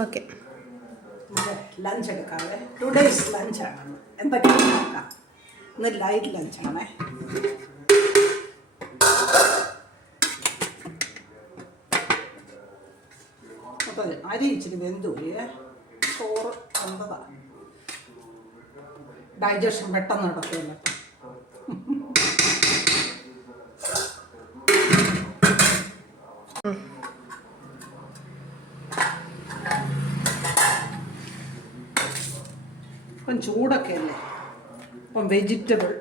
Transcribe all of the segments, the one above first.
Okay, lunch എടുക്കാവേ. 2 days ലഞ്ചാണ്. എന്തൊക്കെയാണ് നോക്കാം. ഇന്ന് ലൈറ്റ് ലഞ്ചാണേ. അപ്പോൾ അരി ഇച്ചിരി വെന്തുപോയേ. ചോറ് വെന്തതാണ്. ഡൈജഷൻ പെട്ടെന്ന് നടക്കുമല്ലോ. ഇപ്പം ചൂടൊക്കെ അല്ലേ, ഇപ്പം വെജിറ്റബിൾ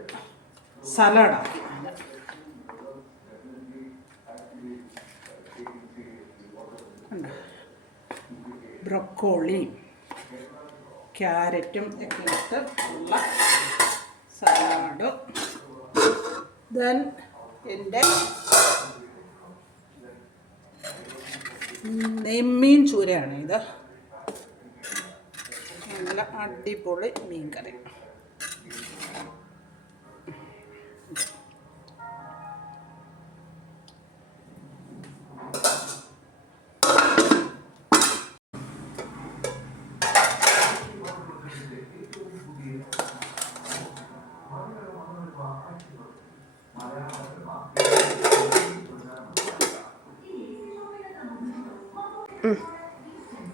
സലാഡാക്കി. ബ്രൊക്കോളിയും ക്യാരറ്റും ഒക്കെ ഇട്ട് ഉള്ള സലാഡ്. ദെൻ എൻ്റെ നെയ്മീൻ ചൂരയാണ് ഇത്. നല്ല അടിപൊളി മീൻ കറി.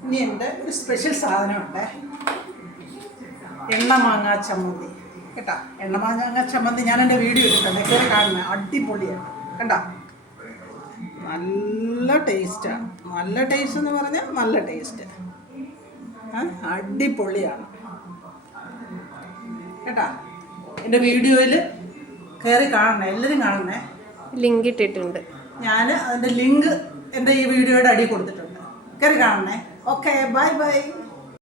ഇനി എൻ്റെ ഒരു സ്പെഷ്യൽ സാധനമുണ്ട്, എണ്ണമാങ്ങ ചമ്മന്തി കേട്ടോ. എണ്ണമാങ്ങ ചമ്മന്തി ഞാൻ എൻ്റെ വീഡിയോ ഇട്ടിട്ടുണ്ട്, കയറി കാണുന്നത്. അടിപൊളിയാണ് കേട്ടോ, നല്ല ടേസ്റ്റാണ്. നല്ല ടേസ്റ്റ് എന്ന് പറഞ്ഞാൽ നല്ല ടേസ്റ്റ്, അടിപൊളിയാണ് കേട്ടോ. എൻ്റെ വീഡിയോയിൽ കയറി കാണണേ, എല്ലാവരും കാണണേ. ലിങ്ക് ഇട്ടിട്ടുണ്ട്. ഞാൻ അതിൻ്റെ ലിങ്ക് എൻ്റെ ഈ വീഡിയോയുടെ അടി കൊടുത്തിട്ടുണ്ട്, കയറി കാണണേ. Okay, bye bye.